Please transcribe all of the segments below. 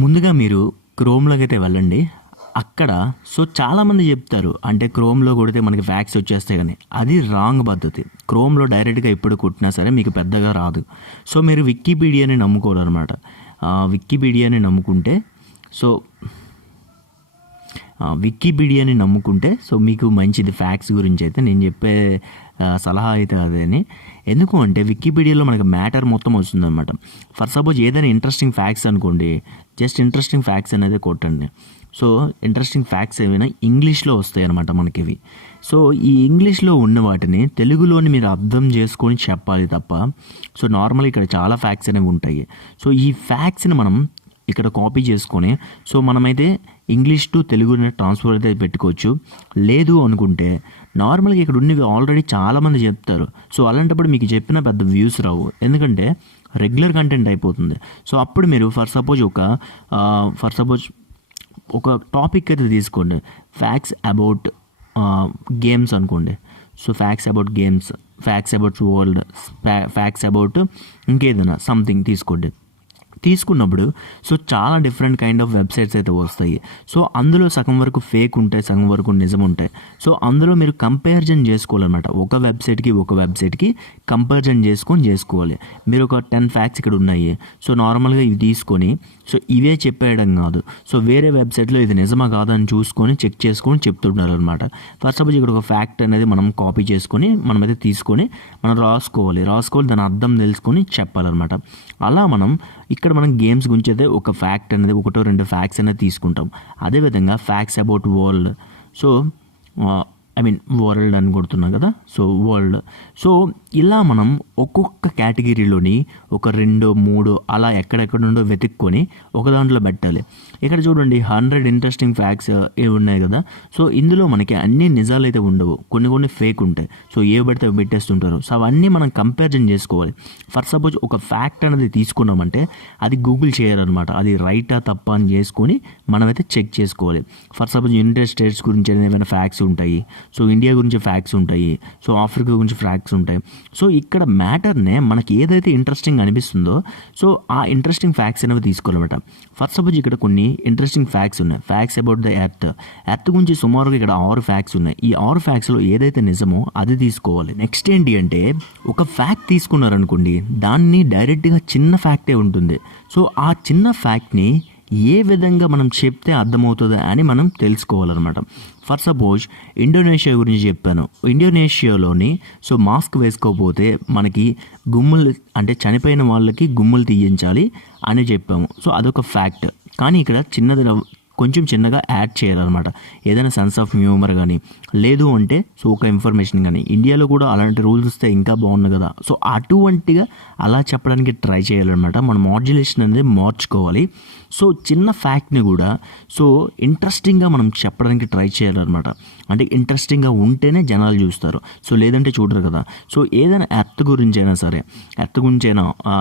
ముందుగా మీరు క్రోమ్లోకి అయితే వెళ్ళండి. అక్కడ చాలామంది చెప్తారు అంటే క్రోమ్లో కొడితే మనకి ఫ్యాక్స్ వచ్చేస్తాయి కానీ అది రాంగ్ పద్ధతి. క్రోమ్లో డైరెక్ట్గా ఎప్పుడు కొట్టినా సరే మీకు పెద్దగా రాదు. మీరు వికీపీడియాని నమ్ముకోవాలన్నమాట. వికీపీడియాని నమ్ముకుంటే వికీపీడియాని నమ్ముకుంటే మీకు మంచిది. ఫ్యాక్స్ గురించి అయితే నేను చెప్పే సలహా అయితే అదేని. ఎందుకు అంటే వికీపీడియాలో మనకి మ్యాటర్ మొత్తం వస్తుందన్నమాట. ఫర్ సపోజ్ ఏదైనా ఇంట్రెస్టింగ్ ఫ్యాక్ట్స్ అనుకోండి, జస్ట్ ఇంట్రెస్టింగ్ ఫ్యాక్ట్స్ అనేది కొట్టండి. ఇంట్రెస్టింగ్ ఫ్యాక్ట్స్ ఏమైనా ఇంగ్లీష్లో వస్తాయి అన్నమాట మనకి ఇవి. ఈ ఇంగ్లీష్లో ఉన్న వాటిని తెలుగులోని మీరు అర్థం చేసుకొని చెప్పాలి తప్ప నార్మల్ ఇక్కడ చాలా ఫ్యాక్ట్స్ అనేవి ఉంటాయి. ఈ ఫ్యాక్ట్స్ని మనం ఇక్కడ కాపీ చేసుకొని మనమైతే ఇంగ్లీష్ టు తెలుగుని ట్రాన్స్ఫర్ అయితే పెట్టుకోవచ్చు. లేదు అనుకుంటే నార్మల్గా ఇక్కడ ఉన్నవి ఆల్రెడీ చాలామంది చెప్తారు. అలాంటప్పుడు మీకు చెప్పిన పెద్ద వ్యూస్ రావు, ఎందుకంటే రెగ్యులర్ కంటెంట్ అయిపోతుంది. అప్పుడు మీరు ఫర్ సపోజ్ ఒక టాపిక్ అయితే తీసుకోండి. ఫ్యాక్ట్స్ అబౌట్ గేమ్స్ అనుకోండి. Facts about games, facts about world, facts about ఇంకేదైనా సంథింగ్ తీసుకోండి. తీసుకున్నప్పుడు చాలా డిఫరెంట్ కైండ్ ఆఫ్ వెబ్సైట్స్ అయితే వస్తాయి. అందులో సగం వరకు ఫేక్ ఉంటాయి, సగం వరకు నిజం ఉంటాయి. అందులో మీరు కంపారిజన్ చేసుకోవాలన్నమాట. ఒక వెబ్సైట్కి కంపారిజన్ చేసుకోవాలి. మీరు ఒక 10 ఫ్యాక్ట్స్ ఇక్కడ ఉన్నాయి, నార్మల్గా ఇవి తీసుకొని ఇవే చెప్పేయడం కాదు. వేరే వెబ్సైట్లో ఇది నిజమా కాదా అని చూసుకొని చెక్ చేసుకొని చెప్తుంటారు అనమాట. ఫస్ట్ సపోజ్ ఇక్కడ ఒక ఫ్యాక్ట్ అనేది మనం కాపీ చేసుకొని మనమైతే తీసుకొని మనం రాసుకోవాలి. దాని అర్థం తెలుసుకొని చెప్పాలన్నమాట. అలా మనం గేమ్స్ గురించి అయితే ఒక ఫ్యాక్ట్ అనేది 1-2 ఫ్యాక్ట్స్ అనేది తీసుకుంటాం. అదేవిధంగా ఫ్యాక్ట్స్ అబౌట్ వరల్డ్, వరల్డ్ అని కొడుతున్నాం కదా, వరల్డ్. ఇలా మనం ఒక్కొక్క కేటగిరీలోని ఒక 2-3 అలా ఎక్కడెక్కడ నుండో వెతుక్కొని ఒక దాంట్లో పెట్టాలి. ఇక్కడ చూడండి 100 ఇంట్రెస్టింగ్ ఫ్యాక్ట్స్ ఏవి ఉన్నాయి కదా. ఇందులో మనకి అన్ని నిజాలు అయితే ఉండవు, కొన్ని ఫేక్ ఉంటాయి. ఏ పెడితే పెట్టేస్తుంటారు. అవన్నీ మనం కంపారిజన్ చేసుకోవాలి. ఫర్ సపోజ్ ఒక ఫ్యాక్ట్ అనేది తీసుకున్నామంటే అది గూగుల్ చేయాలన్నమాట. అది రైటా తప్ప అని చేసుకొని మనమైతే చెక్ చేసుకోవాలి. ఫర్ సపోజ్ యునైటెడ్ స్టేట్స్ గురించి ఏమైనా ఫ్యాక్ట్స్ ఉంటాయి, ఇండియా గురించి ఫ్యాక్ట్స్ ఉంటాయి, ఆఫ్రికా గురించి ఫ్యాక్ట్స్ ఉంటాయి. ఇక్కడ మ్యాటర్నే మనకి ఏదైతే ఇంట్రెస్టింగ్ అనిపిస్తుందో ఆ ఇంట్రెస్టింగ్ ఫ్యాక్ట్స్ అనేవి తీసుకోవాలన్నమాట. ఫర్ సపోజ్ ఇక్కడ కొన్ని ఇంట్రెస్టింగ్ ఫ్యాక్ట్స్ ఉన్నాయి. ఫ్యాక్ట్స్ అబౌట్ ద ఎర్త్ గురించి సుమారుగా ఇక్కడ 6 ఫ్యాక్ట్స్ ఉన్నాయి. ఈ 6 ఫ్యాక్ట్స్లో ఏదైతే నిజమో అది తీసుకోవాలి. నెక్స్ట్ ఏంటి అంటే ఒక ఫ్యాక్ట్ తీసుకున్నారనుకోండి, దాన్ని డైరెక్ట్గా చిన్న ఫ్యాక్టే ఉంటుంది. ఆ చిన్న ఫ్యాక్ట్ని ఏ విధంగా మనం చెప్తే అర్థమవుతుందో అని మనం తెలుసుకోవాలన్నమాట. ఫర్ సపోజ్ ఇండోనేషియా గురించి చెప్పాను. ఇండోనేషియాలోని మాస్క్ వేసుకోకపోతే మనకి గుమ్ములు అంటే చనిపోయిన వాళ్ళకి గుమ్ములు తీయించాలి అని చెప్పాము. అదొక ఫ్యాక్ట్. కానీ ఇక్కడ కొంచెం చిన్నగా యాడ్ చేయాలన్నమాట. ఏదైనా సెన్స్ ఆఫ్ హ్యూమర్ కానీ, లేదు అంటే ఒక ఇన్ఫర్మేషన్ కానీ. ఇండియాలో కూడా అలాంటి రూల్స్ వస్తే ఇంకా బాగుంది కదా. అటువంటిగా అలా చెప్పడానికి ట్రై చేయాలన్నమాట. మన మాడ్యులేషన్ అనేది మార్చుకోవాలి. చిన్న ఫ్యాక్ట్ని కూడా ఇంట్రెస్టింగ్గా మనం చెప్పడానికి ట్రై చేయాలన్నమాట. అంటే ఇంట్రెస్టింగ్గా ఉంటేనే జనాలు చూస్తారు, లేదంటే చూడరు కదా. ఏదైనా ఎర్త్ గురించి అయినా సరే,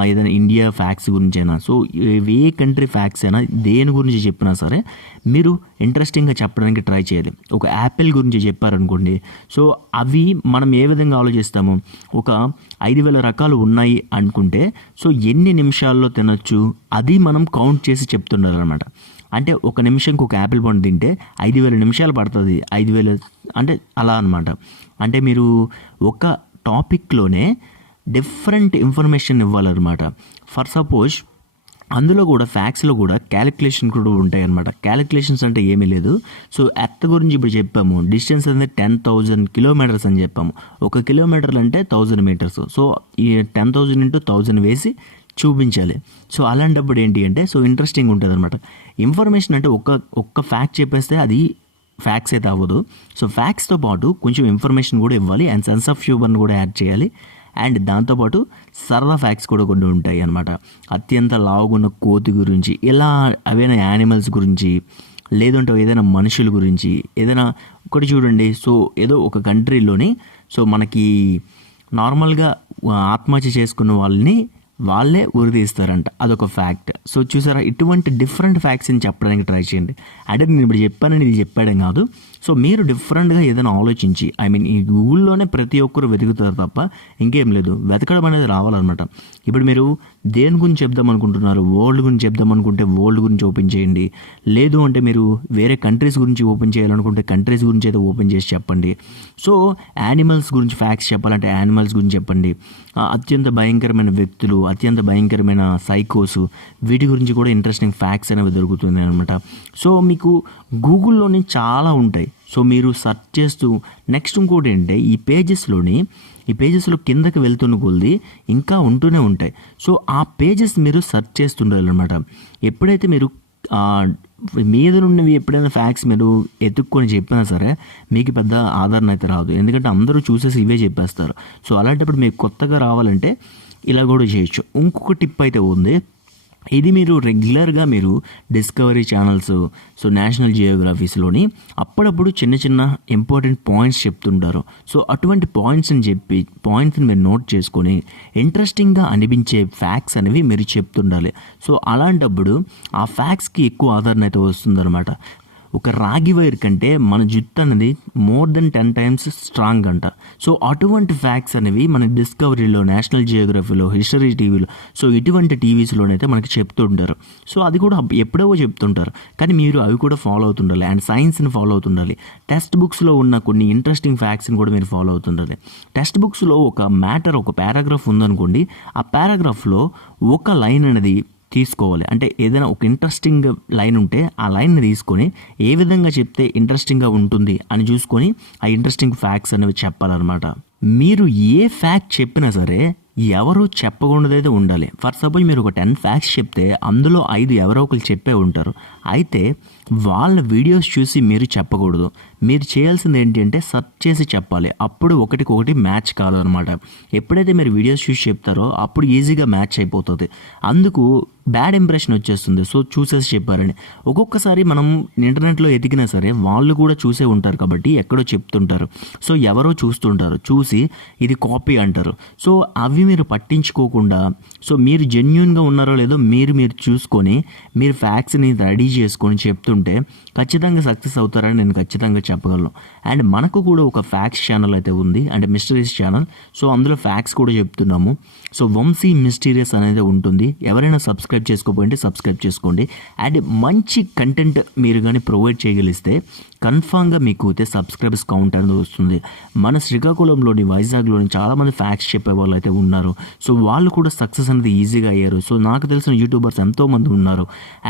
ఏదైనా ఇండియా ఫ్యాక్ట్స్ గురించి అయినా, ఏ కంట్రీ ఫ్యాక్ట్స్ అయినా, దేని గురించి చెప్పినా సరే మీరు ఇంట్రెస్టింగ్గా చెప్పడానికి ట్రై చేయాలి. ఒక యాపిల్ గురించి చెప్పారనుకోండి, అవి మనం ఏ విధంగా ఆలోచిస్తాము, ఒక 5,000 రకాలు ఉన్నాయి అనుకుంటే ఎన్ని నిమిషాల్లో తినొచ్చు అది మనం కౌంట్ చేసి చెప్తున్నారు అనమాట. అంటే ఒక నిమిషంకి ఒక యాపిల్ పండు తింటే 5,000 నిమిషాలు పడుతుంది. 5,000 అంటే అలా అనమాట. అంటే మీరు ఒక టాపిక్లోనే డిఫరెంట్ ఇన్ఫర్మేషన్ ఇవ్వాలన్నమాట. ఫర్ సపోజ్ అందులో కూడా ఫ్యాక్ట్స్లో కూడా క్యాలిక్యులేషన్ కూడా ఉంటాయి అన్నమాట. క్యాలిక్యులేషన్స్ అంటే ఏమీ లేదు. ఎర్త్ గురించి ఇప్పుడు చెప్పాము, డిస్టెన్స్ అనేది 10,000 కిలోమీటర్స్ అని చెప్పాము. 1 కిలోమీటర్లు అంటే 1000 మీటర్స్. ఈ 10,000 into 1000 వేసి చూపించాలి. అలాంటప్పుడు ఏంటి అంటే ఇంట్రెస్టింగ్ ఉంటుంది అనమాట. ఇన్ఫర్మేషన్ అంటే ఒక్క ఫ్యాక్ట్ చెప్పేస్తే అది ఫ్యాక్ట్స్ అయితే అవ్వదు. ఫ్యాక్ట్స్తో పాటు కొంచెం ఇన్ఫర్మేషన్ కూడా ఇవ్వాలి, అండ్ సెన్స్ ఆఫ్ హ్యూమర్ని కూడా యాడ్ చేయాలి. అండ్ దాంతోపాటు సరదా ఫ్యాక్ట్స్ కూడా కొన్ని ఉంటాయి అన్నమాట. అత్యంత లావుగున్న కోతి గురించి, ఇలా అవైనా యానిమల్స్ గురించి, లేదంటే ఏదైనా మనుషుల గురించి, ఏదైనా ఒకటి చూడండి. ఏదో ఒక కంట్రీలోని మనకి నార్మల్గా ఆత్మహత్య చేసుకున్న వాళ్ళే ఉరిదీస్తారంట, అదొక ఫ్యాక్ట్. చూసారా, ఇటువంటి డిఫరెంట్ ఫ్యాక్ట్స్ని చెప్పడానికి ట్రై చేయండి. అంటే నేను ఇప్పుడు చెప్పానని ఇది చెప్పడం కాదు, సో మీరు డిఫరెంట్గా ఏదైనా ఆలోచించి ఈ గూగుల్లోనే ప్రతి ఒక్కరు వెతుకుతారు తప్ప ఇంకేం లేదు, వెతకడం అనేది రావాలన్నమాట. ఇప్పుడు మీరు దేని గురించి చెప్దాం అనుకుంటున్నారు, వరల్డ్ గురించి చెప్దాం అనుకుంటే వరల్డ్ గురించి ఓపెన్ చేయండి, లేదు అంటే మీరు వేరే కంట్రీస్ గురించి ఓపెన్ చేయాలనుకుంటే కంట్రీస్ గురించి అయితే ఓపెన్ చేసి చెప్పండి. సో యానిమల్స్ గురించి ఫ్యాక్ట్స్ చెప్పాలంటే యానిమల్స్ గురించి చెప్పండి. అత్యంత భయంకరమైన వ్యక్తులు, అత్యంత భయంకరమైన సైకోస్, వీటి గురించి కూడా ఇంట్రెస్టింగ్ ఫ్యాక్ట్స్ అనేవి దొరుకుతుంది అనమాట. సో మీకు గూగుల్లోని చాలా ఉంటాయి. సో మీరు సెర్చ్ చేస్తూ నెక్స్ట్ ఇంకోటి ఏంటంటే ఈ పేజెస్లో కిందకి వెళ్తున్న కొద్ది ఇంకా ఉంటూనే ఉంటాయి. సో ఆ పేజెస్ మీరు సెర్చ్ చేస్తుండాలన్నమాట. ఎప్పుడైతే మీరు మీద నుండి ఎప్పుడైనా ఫ్యాక్ట్స్ మీరు ఎత్తుక్కొని చెప్పినా సరే మీకు పెద్ద ఆదరణ అయితే రాదు, ఎందుకంటే అందరూ చూసేసి ఇవే చెప్పేస్తారు. సో అలాంటప్పుడు మీకు కొత్తగా రావాలంటే ఇలా కూడా చేయొచ్చు. ఇంకొక టిప్ అయితే ఉంది. ఇది మీరు రెగ్యులర్గా మీరు డిస్కవరీ ఛానల్స్, సో నేషనల్ జియోగ్రఫీస్లోని అప్పుడప్పుడు చిన్న చిన్న ఇంపార్టెంట్ పాయింట్స్ చెప్తుంటారు. సో అటువంటి పాయింట్స్ని మీరు నోట్ చేసుకొని ఇంట్రెస్టింగ్గా అనిపించే ఫ్యాక్ట్స్ అనేవి మీరు చెప్తుండాలి. సో అలాంటప్పుడు ఆ ఫ్యాక్ట్స్కి ఎక్కువ ఆదరణ అయితే వస్తుందన్నమాట. ఒక రాగి వైర్ కంటే మన జుట్టు అనేది మోర్ దెన్ 10 times స్ట్రాంగ్ అంట. సో అటువంటి ఫ్యాక్ట్స్ అనేవి మన డిస్కవరీలో, నేషనల్ జియోగ్రఫీలో, హిస్టరీ టీవీలో, సో ఇటువంటి టీవీస్లోనైతే మనకి చెప్తుంటారు. సో అది కూడా ఎప్పుడో చెప్తుంటారు, కానీ మీరు అవి కూడా ఫాలో అవుతుండాలి. అండ్ సైన్స్ని ఫాలో అవుతుండాలి. టెక్స్ట్ బుక్స్లో ఉన్న కొన్ని ఇంట్రెస్టింగ్ ఫ్యాక్ట్స్ని కూడా మీరు ఫాలో అవుతుండాలి. టెక్స్ట్ బుక్స్లో ఒక పారాగ్రాఫ్ ఉందనుకోండి, ఆ పారాగ్రాఫ్లో ఒక లైన్ అనేది తీసుకోవాలి. అంటే ఏదైనా ఒక ఇంట్రెస్టింగ్ లైన్ ఉంటే ఆ లైన్ని తీసుకొని ఏ విధంగా చెప్తే ఇంట్రెస్టింగ్గా ఉంటుంది అని చూసుకొని ఆ ఇంట్రెస్టింగ్ ఫ్యాక్ట్స్ అనేవి చెప్పాలన్నమాట. మీరు ఏ ఫ్యాక్ట్ చెప్పినా సరే ఎవరు చెప్పకూడదైతే ఉండాలి. ఫర్ సపోజ్ మీరు ఒక 10 ఫ్యాక్ట్స్ చెప్తే అందులో 5 ఎవరో ఒకరు చెప్పే ఉంటారు. అయితే వాళ్ళ వీడియోస్ చూసి మీరు చెప్పకూడదు. మీరు చేయాల్సింది ఏంటి అంటే సెర్చ్ చేసి చెప్పాలి. అప్పుడు ఒకటికొకటి మ్యాచ్ కాదు అనమాట. ఎప్పుడైతే మీరు వీడియోస్ చూసి చెప్తారో అప్పుడు ఈజీగా మ్యాచ్ అయిపోతుంది. అందుకు బ్యాడ్ ఇంప్రెషన్ వచ్చేస్తుంది. సో చూసేసి చెప్పారని ఒక్కొక్కసారి మనం ఇంటర్నెట్లో ఎతికినా సరే వాళ్ళు కూడా చూసే ఉంటారు కాబట్టి ఎక్కడో చెప్తుంటారు. సో ఎవరో చూస్తుంటారు, చూసి ఇది కాపీ అంటారు. సో అవి మీరు పట్టించుకోకుండా, సో మీరు జెన్యూన్గా ఉన్నారో లేదో మీరు చూసుకొని మీరు ఫ్యాక్ట్స్ని రెడీ చేసుకొని చెప్తుంటే ఖచ్చితంగా సక్సెస్ అవుతారని నేను ఖచ్చితంగా చెప్పగలను. అండ్ మనకు కూడా ఒక ఫ్యాక్ట్స్ ఛానల్ అయితే ఉంది, అంటే మిస్టరీస్ ఛానల్. సో అందులో ఫ్యాక్ట్స్ కూడా చెప్తున్నాము. సో వంశీ మిస్టీరియస్ అనేది ఉంటుంది. ఎవరైనా సబ్స్క్రైబ్ చేసుకోకపోతే సబ్స్క్రైబ్ చేసుకోండి. అండ్ మంచి కంటెంట్ మీరు కానీ ప్రొవైడ్ చేయగలిస్తే కన్ఫామ్గా మీకు అయితే సబ్స్క్రైబర్స్ కౌంట్ అనేది వస్తుంది. మన శ్రీకాకుళంలోని, వైజాగ్లోని చాలామంది ఫ్యాక్ట్స్ చెప్పే వాళ్ళు అయితే ఉన్నారు. సో వాళ్ళు కూడా సక్సెస్ అనేది ఈజీగా అయ్యారు. సో నాకు తెలిసిన యూట్యూబర్స్ ఎంతోమంది ఉన్నారు.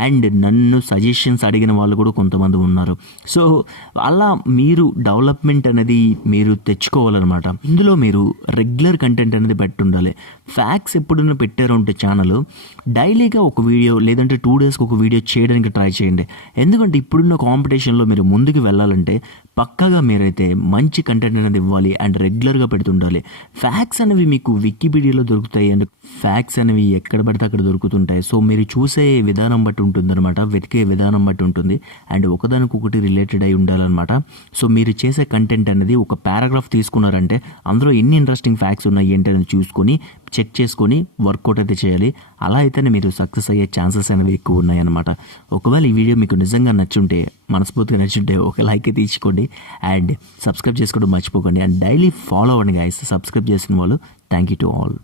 అండ్ నన్ను సజెషన్స్ అడిగిన వాళ్ళు కూడా కొంతమంది ఉన్నారు. సో అలా మీరు డెవలప్మెంట్ అనేది మీరు తెచ్చుకోవాలన్నమాట. ఇందులో మీరు రెగ్యులర్ కంటెంట్ అనేది పెట్టుండాలి. ఫ్యాక్ట్స్ ఎప్పుడైనా పెట్టారు అంటే ఛానల్ డైలీగా ఒక వీడియో, లేదంటే 2 daysకి ఒక వీడియో చేయడానికి ట్రై చేయండి. ఎందుకంటే ఇప్పుడున్న కాంపిటీషన్లో మీరు ముందుకు వెళ్ళాలంటే పక్కాగా మీరైతే మంచి కంటెంట్ అనేది ఇవ్వాలి అండ్ రెగ్యులర్గా పెడుతుండాలి. ఫ్యాక్ట్స్ అనేవి మీకు వికీపీడియాలో దొరుకుతాయి అండ్ ఫ్యాక్ట్స్ అనేవి ఎక్కడ పడితే అక్కడ దొరుకుతుంటాయి. సో మీరు చూసే విధానం బట్టి ఉంటుంది అనమాట, వెతికే విధానం బట్టి ఉంటుంది. అండ్ ఒకదానికొకటి రిలేటెడ్ అయి ఉండాలన్నమాట. సో మీరు చేసే కంటెంట్ అనేది ఒక పారాగ్రాఫ్ తీసుకున్నారంటే అందులో ఎన్ని ఇంట్రెస్టింగ్ ఫ్యాక్ట్స్ ఉన్నాయి ఏంటనేది చూసుకొని చెక్ చేసుకొని వర్కౌట్ అయితే చేయాలి. అలా అయితేనే మీరు సక్సెస్ అయ్యే ఛాన్సెస్ అనేవి ఎక్కువ ఉన్నాయన్నమాట. ఒకవేళ ఈ వీడియో మీకు నిజంగా నచ్చుంటే, మనస్ఫూర్తిగా నచ్చుంటే ఒక లైక్ అయితే ఇచ్చుకోండి అండ్ సబ్స్క్రైబ్ చేసుకోవడం మర్చిపోకండి. అండ్ డైలీ ఫాలో అవ్వండి గైస్. సబ్స్క్రైబ్ చేసిన వాళ్ళు థ్యాంక్ యూ టు ఆల్.